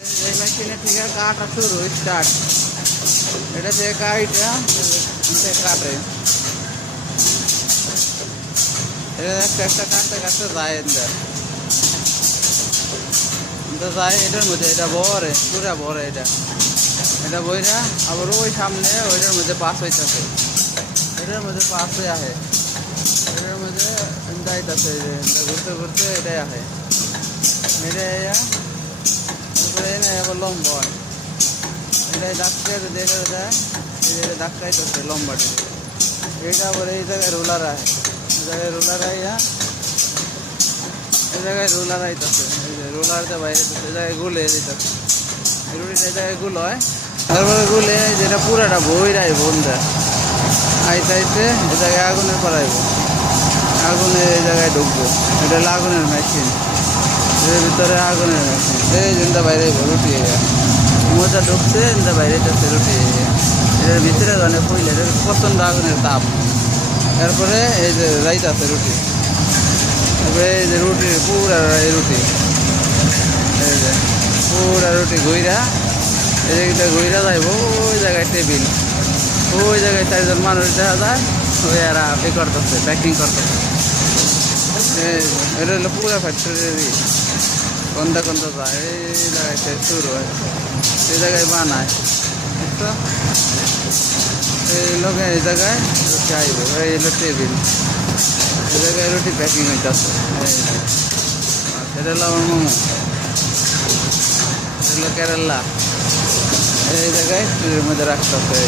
এই মেশিনে থেকে কাটা শুরু স্টার্ট। এটা থেকে কাইটা কাটে, এটা একটা একটা কাটতে কাটতে যায় যায় এটার মধ্যে। এটা ভরে পুরা ভরে, এটা বইরা আবার ওই সামনে ওইটার মধ্যে পাস হইতেছে, এটার মধ্যে পাস হয়ে আহে, এটার মধ্যে যাইতেছে ঘুরতে ঘুরতে এটাই আহে, এটাই তারপরে আবার লম্বা হয়। এটাই ডাক্তার দেখা যায়, এটা ডাক্তারইতেছে লম্বাটি। এটা আবার এই জায়গায় রোলার আহে, এই জায়গায় রোলার আইয়া এই জায়গায় রোলার আইতেছে, এই যে রোলারতে বাইরে এই জায়গায় গুলে দিতেছে, রুটিটা এই জায়গায় গুলো হয়। তারপরে গুলে যেটা পুরাটা বই রায় বন্ধা আইতে আইতে এই জায়গায় আগুনে করাইব, আগুনে এই জায়গায় ঢুকবো। এটা হলো আগুনের মেশিন, এর ভিতরে আগুনের মেশিন। এই জিনটা বাইরে রুটি মোজা ঢুকছে, জিনটা বাইরে যাচ্ছে রুটি। এটার ভিতরে অনেক পইলে এটার প্রচণ্ড আগুনের তাপ। তারপরে এই যে যাইতেছে রুটি, তারপরে এই যে রুটির পুরা এই রুটি, এই যে পুরা রুটি ঘুইরা এইটা ঘুইরা যাইব। ওই জায়গায় টেবিল, ওই জায়গায় 4 জন মানুষ দেখা যায়, ওই আর এ করতেছে, প্যাকিং করতেছে। এটা হলো পুরা ফ্যাক্টরি, কোনটা কোনটা যায় এই জায়গায় শুরু হয়, এই জায়গায় বানায়। বুঝতো এই লোক এই জায়গায় রুটি আইব, এই হলো টেবিল, এই জায়গায় রুটি প্যাকিং হইতেছে। এটা হলো আমার মোমো, এটা হলো কেরালা, এই জায়গায় মধ্যে রাখতে হবে।